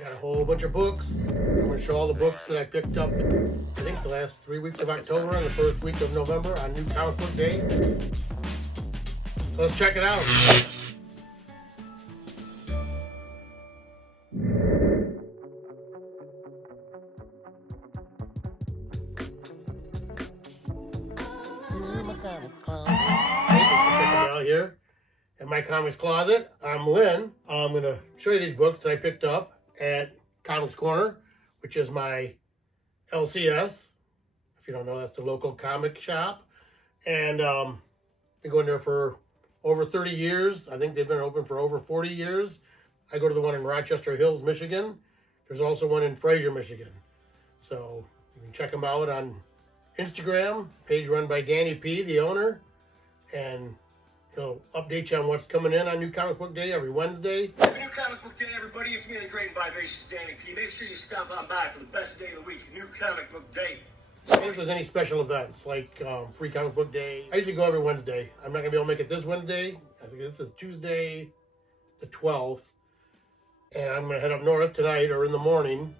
I got a whole bunch of books. I'm going to show all the books that I picked up, I think, the last 3 weeks of October and the first week of November on New Comic Book Day. So let's check it out. Out here in my comics closet. I'm Lynn. I'm going to show you these books that I picked up at Comics Corner, which is my LCS. If you don't know, that's the local comic shop. And I've been going there for over 30 years. I think they've been open for over 40 years. I go to the one in Rochester Hills, Michigan. There's also one in Fraser, Michigan. So you can check them out on Instagram, page run by Danny P, the owner. And he'll update you on what's coming in on New Comic Book Day every Wednesday. Happy New Comic Book Day, everybody. It's me, the Great Vibrations, Danny P. Make sure you stop on by for the best day of the week, New Comic Book Day. If there's any special events, like Free Comic Book Day, I usually go every Wednesday. I'm not going to be able to make it this Wednesday. I think this is Tuesday the 12th. And I'm going to head up north tonight or in the morning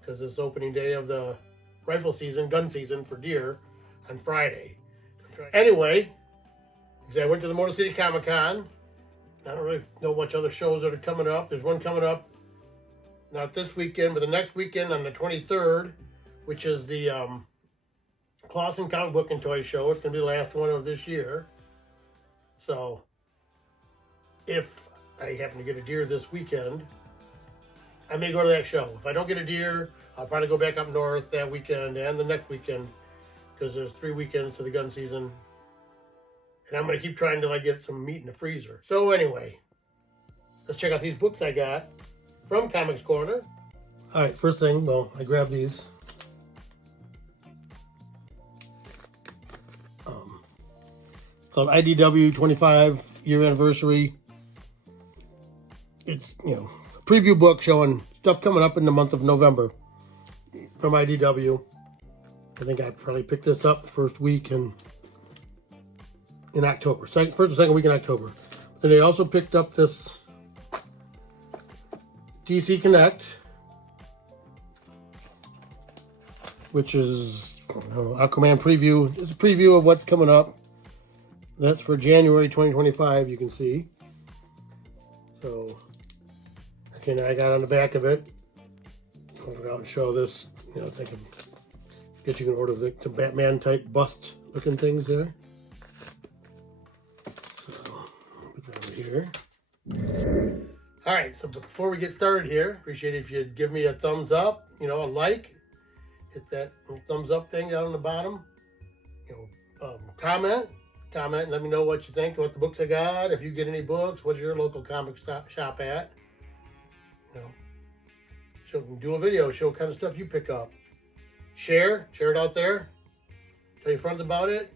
because it's opening day of the rifle season, gun season for deer on Friday. Anyway, I went to the Motor City Comic Con. I don't really know much other shows that are coming up. There's one coming up, not this weekend, but the next weekend on the 23rd, which is the Clausen Comic Book and Toy Show. It's going to be the last one of this year. So, if I happen to get a deer this weekend, I may go to that show. If I don't get a deer, I'll probably go back up north that weekend and the next weekend, because there's 3 weekends to the gun season. And I'm going to keep trying till I get some meat in the freezer. So anyway, let's check out these books I got from Comics Corner. All right, first thing, well, I grabbed these. Called IDW 25 year anniversary. It's, a preview book showing stuff coming up in the month of November from IDW. I think I probably picked this up the first week in October, first or second week in October. Then they also picked up this DC Connect, which is Aquaman preview. It's a preview of what's coming up. That's for January 2025, you can see. So, again, I got on the back of it. I'll go out and show this. I think I guess you can order the Batman type bust looking things there. Put that over here. All right, so before we get started here, appreciate it if you'd give me a thumbs up, a like, hit that little thumbs up thing down on the bottom. Comment, and let me know what you think, what the books I got. If you get any books, what's your local comic shop at? Do a video, show what kind of stuff you pick up. Share it out there. Tell your friends about it.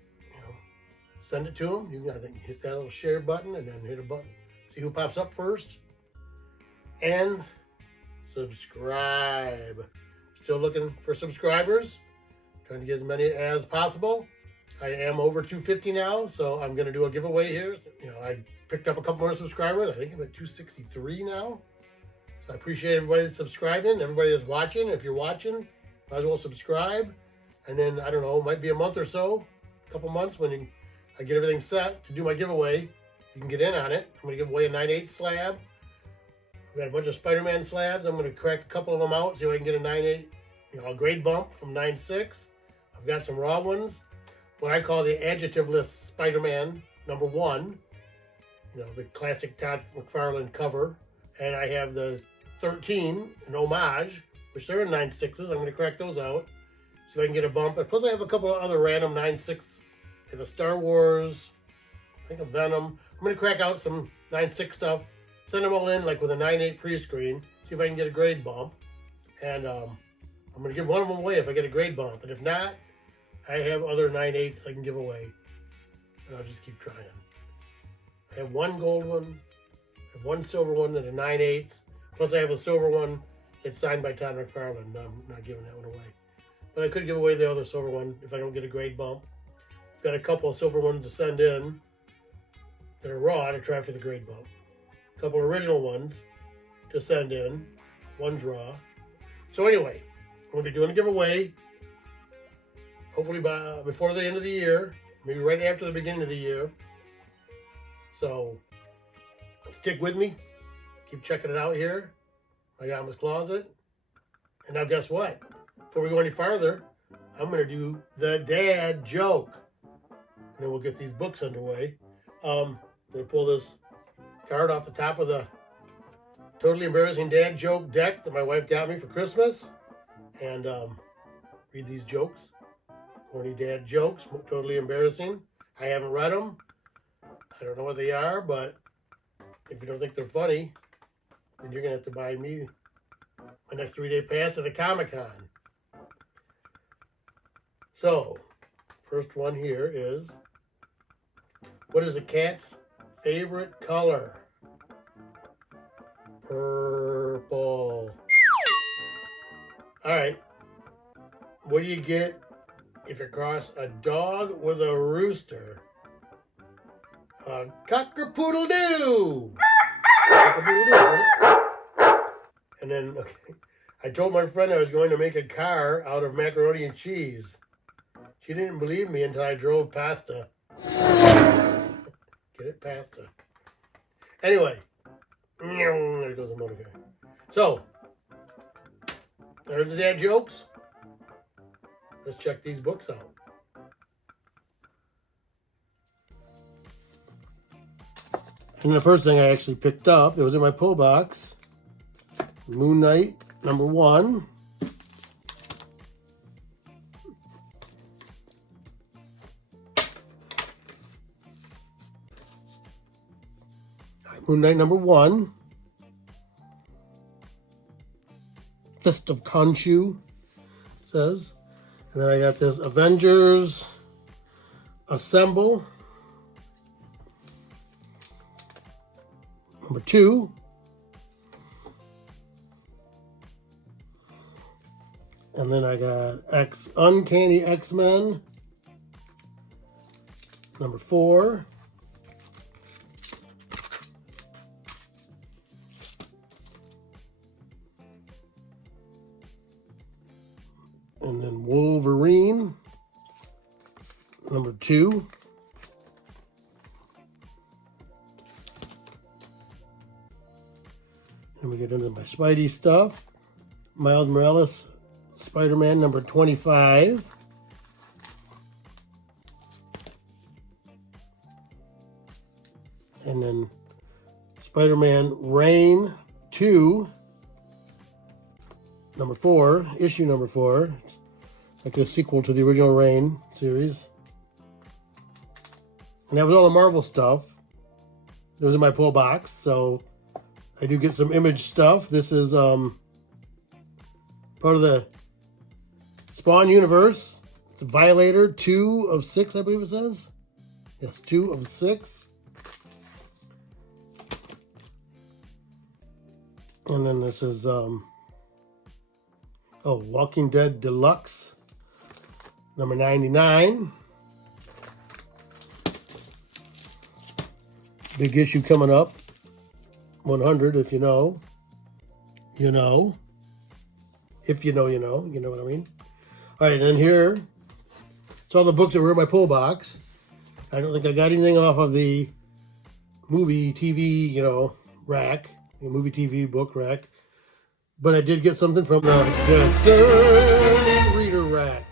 Send it to them. You can, I think, hit that little share button and then hit a button. See who pops up first. And subscribe. Still looking for subscribers. Trying to get as many as possible. I am over 250 now, so I'm going to do a giveaway here. I picked up a couple more subscribers. I think I'm at 263 now. So I appreciate everybody that's subscribing, everybody that's watching. If you're watching, might as well subscribe. And then, I don't know, it might be a month or so, a couple months when I get everything set to do my giveaway. You can get in on it. I'm going to give away a 9/8 slab. I've got a bunch of Spider-Man slabs. I'm going to crack a couple of them out, see if I can get a 9/8, a grade bump from 9/6. I've got some raw ones. What I call the adjectiveless Spider-Man #1. The classic Todd McFarlane cover. And I have the 13, an homage, which they're in 9/6s. I'm going to crack those out, see if I can get a bump. And plus I have a couple of other random 9/6. I have a Star Wars, I think a Venom. I'm going to crack out some 9/6 stuff, send them all in like with a 9/8 pre-screen, see if I can get a grade bump. And I'm going to give one of them away if I get a grade bump. And if not, I have other 9/8s I can give away. And I'll just keep trying. I have one gold one, I have one silver one, and a 9/8. Plus I have a silver one that's signed by Todd McFarlane. I'm not giving that one away. But I could give away the other silver one if I don't get a grade bump. I've got a couple of silver ones to send in that are raw to try for the grade bump. A couple original ones to send in. one draw. So anyway, we'll be doing a giveaway. Hopefully before the end of the year, maybe right after the beginning of the year. So stick with me. Keep checking it out here. My Grandma's Closet. And now guess what? Before we go any farther, I'm going to do the dad joke. And then we'll get these books underway. I'm going to pull this card off the top of the Totally Embarrassing Dad Joke deck that my wife got me for Christmas. And read these jokes. Corny dad jokes. Totally embarrassing. I haven't read them. I don't know what they are, but if you don't think they're funny, then you're going to have to buy me my next 3-day pass to the Comic-Con. So, first one here is, what is a cat's favorite color? Purple. Alright. What do you get if you cross a dog with a rooster? A cock-a-poodle-doo! And then, okay, I told my friend I was going to make a car out of macaroni and cheese. She didn't believe me until I drove pasta. Get it? Pasta. Anyway. There goes the motor guy. So, there's the dad jokes. Let's check these books out. And the first thing I actually picked up, that was in my pull box, Moon Knight #1. Moon Knight #1. Fist of Khonshu, says. And then I got this Avengers Assemble #2. And then I got Uncanny X-Men #4. And then Wolverine #2. And we get into my Spidey stuff. Miles Morales, Spider-Man #25. And then Spider-Man Reign 2, #4, issue #4. Like a sequel to the original Reign series. And that was all the Marvel stuff. That was in my pull box, so I do get some Image stuff. This is part of the Spawn universe. It's Violator 2 of 6, I believe it says. Yes, 2 of 6. And then this is Walking Dead Deluxe #99. Big issue coming up. 100, if you know. You know. If you know, you know. You know what I mean? All right, and here, it's all the books that were in my pull box. I don't think I got anything off of the movie, TV, rack. The movie, TV, book rack. But I did get something from the Discerning Reader rack.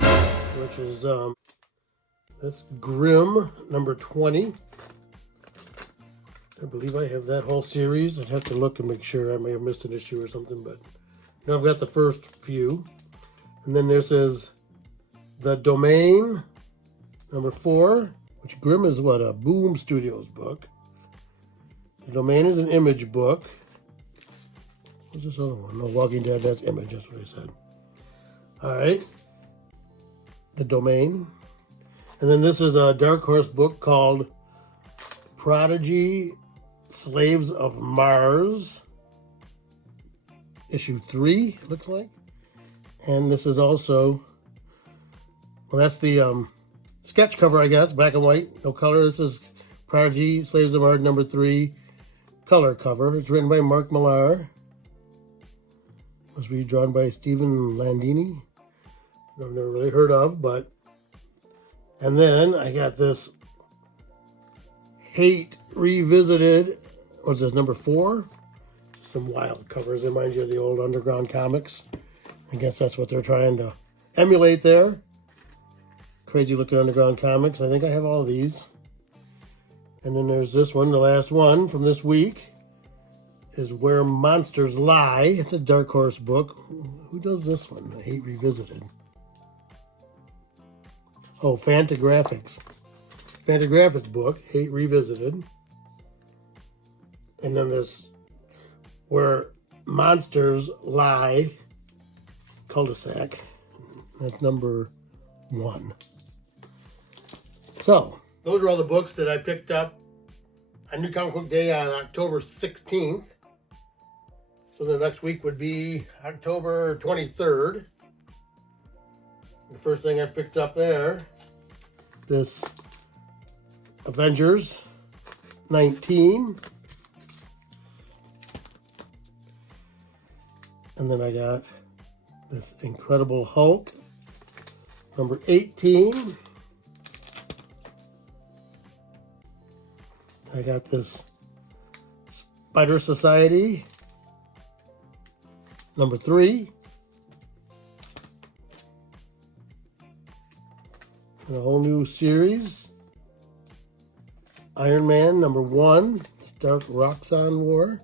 Which is, this Grimm #20. I believe I have that whole series. I'd have to look and make sure. I may have missed an issue or something, but I've got the first few. And then this is The Domain #4, which Grimm is what, a Boom Studios book. The Domain is an Image book. What's this other one? No, Walking Dead, that's Image, that's what I said. All right. The Domain. And then this is a Dark Horse book called Prodigy Slaves of Mars. Issue 3, it looks like. And this is also, well, that's the sketch cover, I guess, black and white, no color. This is Prodigy Slaves of Mars #3, color cover. It's written by Mark Millar. Must be drawn by Stephen Landini. I've never really heard of, but. And then I got this Hate Revisited. What's this, number 4? Some wild covers. It reminds you of the old Underground comics. I guess that's what they're trying to emulate there. Crazy looking Underground comics. I think I have all of these. And then there's this one, the last one from this week, is Where Monsters Lie. It's a Dark Horse book. Who does this one? Hate Revisited. Oh, Fantagraphics. Fantagraphics book, Hate Revisited. And then this Where Monsters Lie, cul-de-sac. That's number 1. So, those are all the books that I picked up on New Comic Book Day on October 16th. So the next week would be October 23rd. The first thing I picked up there, this Avengers 19. And then I got this Incredible Hulk, number 18. I got this Spider Society, number 3. And a whole new series, Iron Man, number 1, Stark Roxxon War.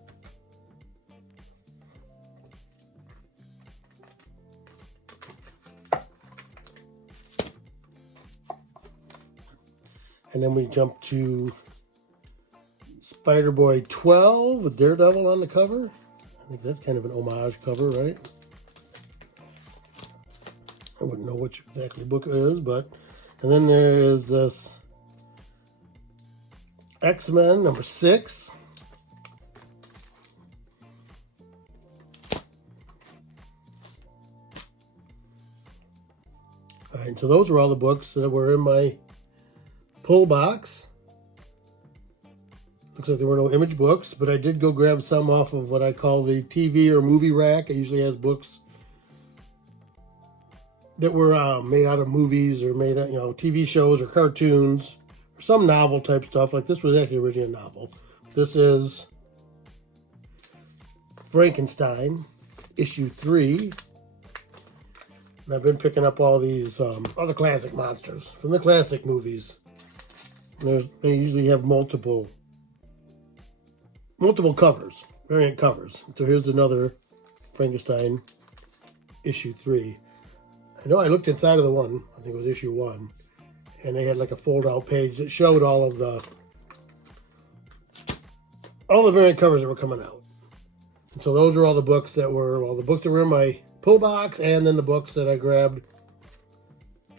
And then we jump to Spider-Boy 12 with Daredevil on the cover. I think that's kind of an homage cover, right? I wouldn't know which exactly book it is, but... And then there is this X-Men number 6. All right, so those were all the books that were in my pull box. Looks like there were no image books, but I did go grab some off of what I call the TV or movie rack. It usually has books that were made out of movies or made out, TV shows or cartoons or some novel type stuff. Like this was actually originally a novel. This is Frankenstein, issue 3. And I've been picking up all these, all the classic monsters from the classic movies. They usually have multiple covers, variant covers. So here's another Frankenstein, issue 3. I know I looked inside of the one, I think it was issue 1, and they had like a fold-out page that showed all the variant covers that were coming out. And so those are all the books that were, in my pull box, and then the books that I grabbed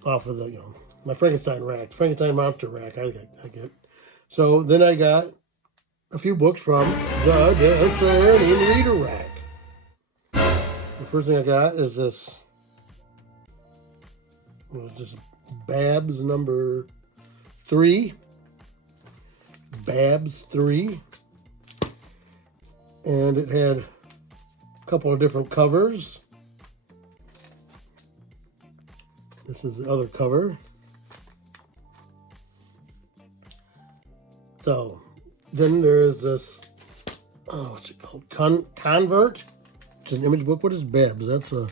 off of the, my Frankenstein rack, Frankenstein monster rack. I get. So then I got a few books from the Discerning Reader rack. The first thing I got is this. It was just Babs number 3. Babs 3. And it had a couple of different covers. This is the other cover. So then there's this, what's it called? Convert. It's an image book. What is Babs? That's a...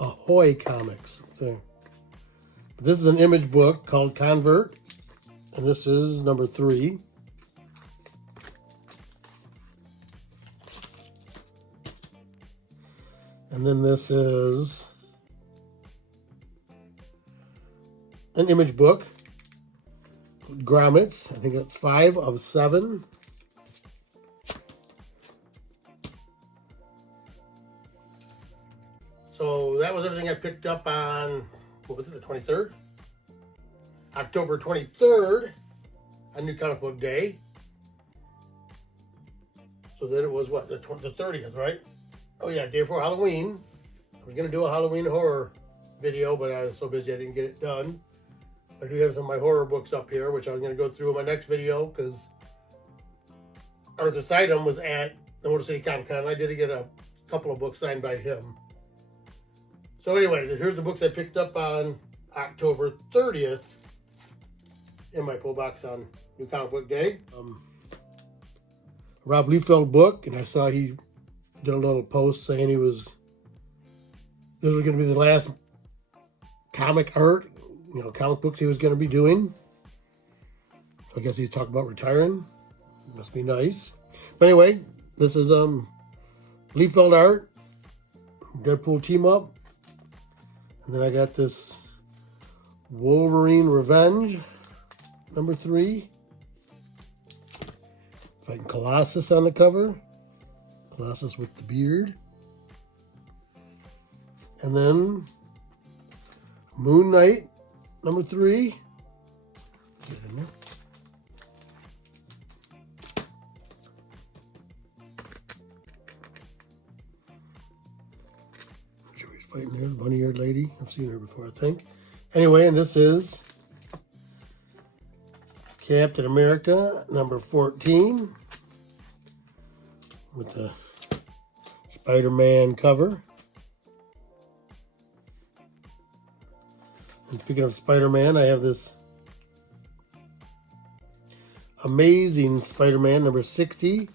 Ahoy Comics thing. This is an image book called Convert, and this is number 3. And then this is an image book, Grommets. I think that's 5 of 7. So that was everything I picked up on, what was it, the 23rd? October 23rd, on New Comic Book Day. So then it was what, the 30th, right? Oh yeah, day before Halloween. I was going to do a Halloween horror video, but I was so busy I didn't get it done. I do have some of my horror books up here, which I'm going to go through in my next video, because Arthur Sidem was at the Motor City Comic Con. I did get a couple of books signed by him. So anyway, here's the books I picked up on October 30th in my pull box on New Comic Book Day. Rob Liefeld book, and I saw he did a little post saying this was going to be the last comic art, comic books he was going to be doing. So I guess he's talking about retiring. Must be nice. But anyway, this is Liefeld art, Deadpool team up. And then I got this Wolverine Revenge, number 3. Fighting Colossus on the cover. Colossus with the beard. And then Moon Knight, number 3. Get it in there. Fighting there, the bunny-eared lady. I've seen her before, I think. Anyway, and this is Captain America, number 14, with the Spider-Man cover. And speaking of Spider-Man, I have this Amazing Spider-Man, number 60,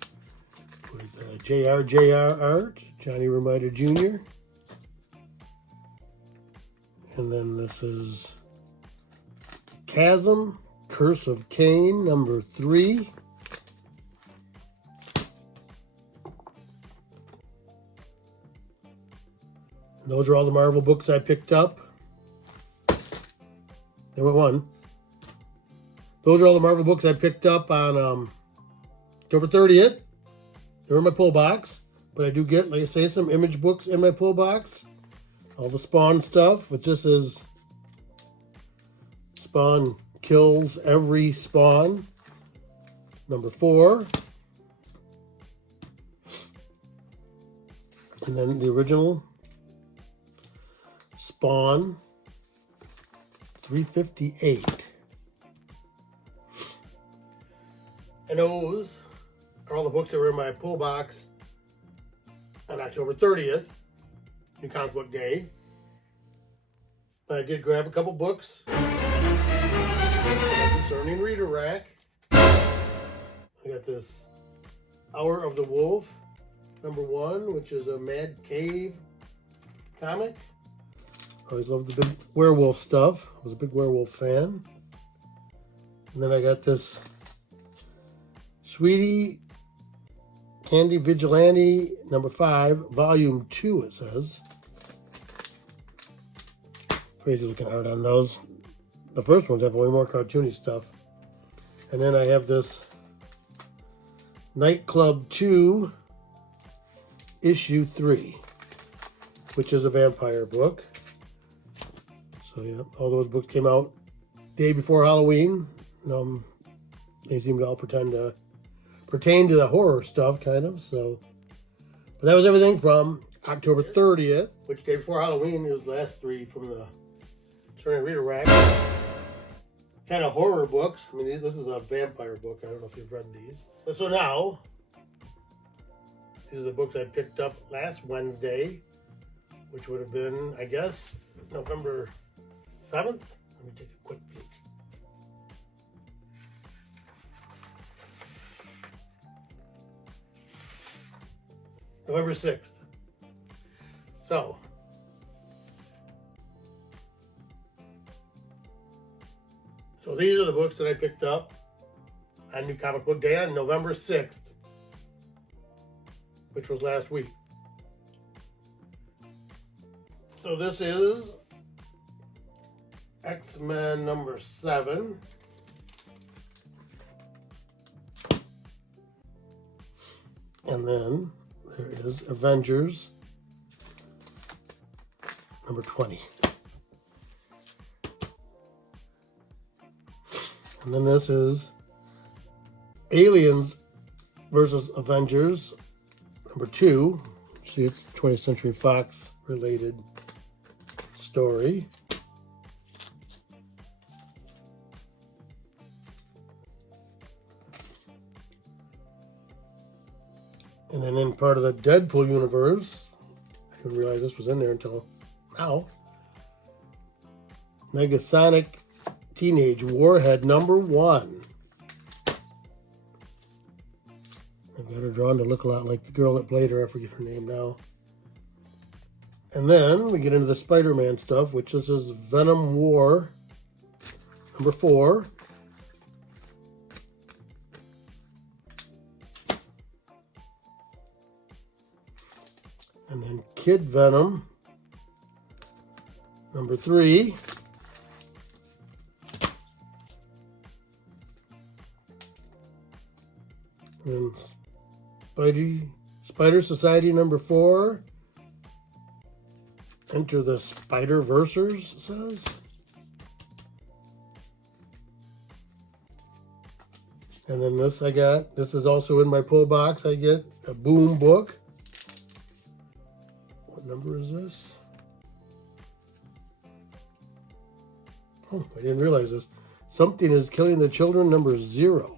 with JR art, Johnny Romita Jr., and then this is Chasm, Curse of Cain, number 3. And those are all the Marvel books I picked up. There went one. Those are all the Marvel books I picked up on October 30th. They're in my pull box. But I do get, like I say, some Image books in my pull box. All the Spawn stuff, which this is Spawn Kills Every Spawn, number 4. And then the original Spawn 358. And those are all the books that were in my pull box on October 30th. New Comic Book Day. But I did grab a couple books. Concerning Reader Rack. I got this Hour of the Wolf, number 1, which is a Mad Cave comic. Always loved the big werewolf stuff. I was a big werewolf fan. And then I got this Sweetie Candy Vigilante, number 5, volume 2, it says. Crazy looking art on those. The first ones have way more cartoony stuff. And then I have this Nightclub 2, issue 3, which is a vampire book. So yeah, all those books came out day before Halloween. They seem to all pertain to the horror stuff, kind of. So, but that was everything from October 30th, which day before Halloween. It was the last 3 from the Turning Reader Rack. Kind of horror books. I mean, this is a vampire book. I don't know if you've read these. But so now, these are the books I picked up last Wednesday, which would have been, I guess, November 7th. Let me take a quick peek. November 6th. So, these are the books that I picked up on New Comic Book Day on November 6th, which was last week. So this is X-Men number 7. And then there is Avengers number 20. And then this is Aliens versus Avengers number 2. See, it's 20th Century Fox related story. And then in part of the Deadpool universe, I didn't realize this was in there until now. Negasonic Teenage Warhead #1. I've got her drawn to look a lot like the girl that played her. I forget her name now. And then we get into the Spider-Man stuff, which this is Venom War #4. And then Kid Venom #3. And Spider Society #4. Enter the Spider-Versers, it says. And then this this is also in my pull box. I get a Boom book. What number is this? Oh, I didn't realize this. Something is Killing the Children #0.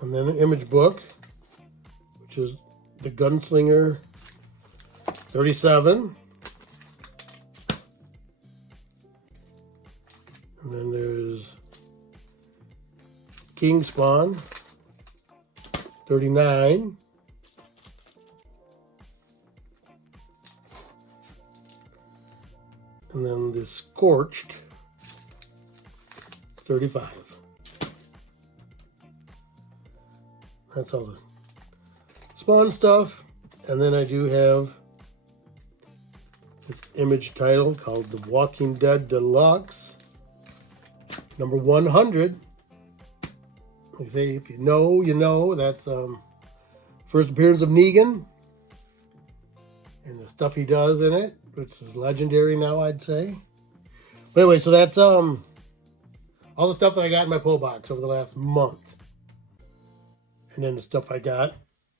And then an image book, which is The Gunslinger 37. And then there's King Spawn 39. And then the Scorched 35. That's all the Spawn stuff. And then I do have this image title called The Walking Dead Deluxe #100. Like I say, if you know, you know. That's first appearance of Negan and the stuff he does in it, which is legendary now, I'd say. But anyway, so that's all the stuff that I got in my pull box over the last month. And then the stuff I got,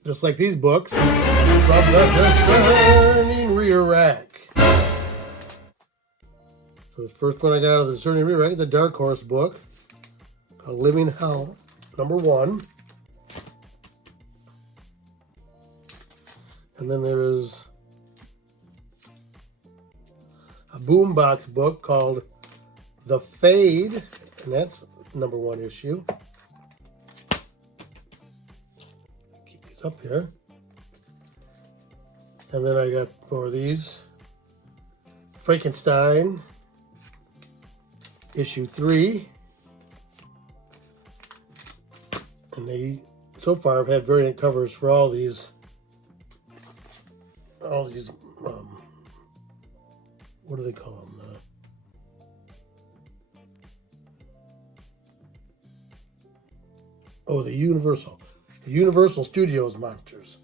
just like these books, from the Discerning Reader Rack. So the first one I got out of the Discerning Reader Rack is the Dark Horse book called Living Hell #1. And then there is a Boombox book called The Fade, and that's #1 issue. Up here. And then I got more of these. Frankenstein issue 3. And they so far have had variant covers for all these what do they call them? The Universal Studios monsters.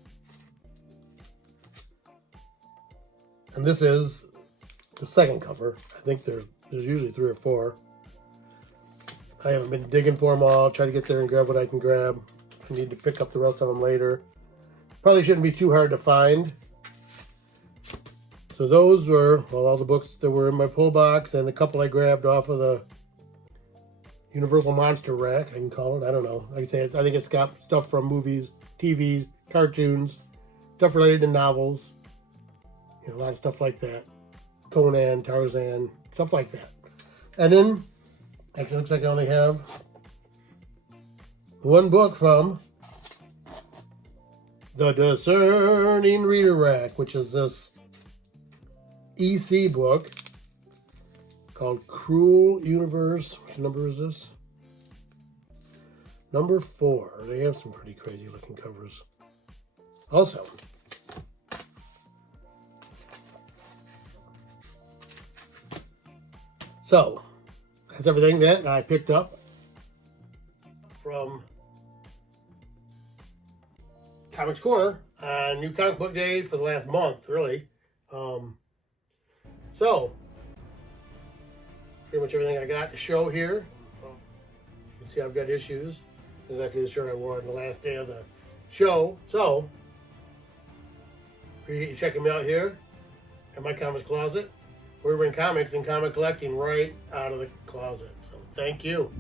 And this is the second cover. I think there's usually 3 or 4. I haven't been digging for them all. Try to get there and grab what I can grab. I need to pick up the rest of them later. Probably shouldn't be too hard to find. So those were all the books that were in my pull box, and a couple I grabbed off of the Universal Monster Rack, I can call it. I don't know. Like I say, I think it's got stuff from movies, TVs, cartoons, stuff related to novels. A lot of stuff like that. Conan, Tarzan, stuff like that. And then, actually looks like I only have one book from the Discerning Reader Rack, which is this EC book called Cruel Universe. Which number is this? #4. They have some pretty crazy looking covers. Also, so that's everything that I picked up from Comics Corner on New Comic Book Day for the last month, really. So, pretty much everything I got to show here. You can see I've got issues. This is actually the shirt I wore on the last day of the show. So, appreciate you checking me out here at my comics closet. We're bringing comics and comic collecting right out of the closet. So, thank you.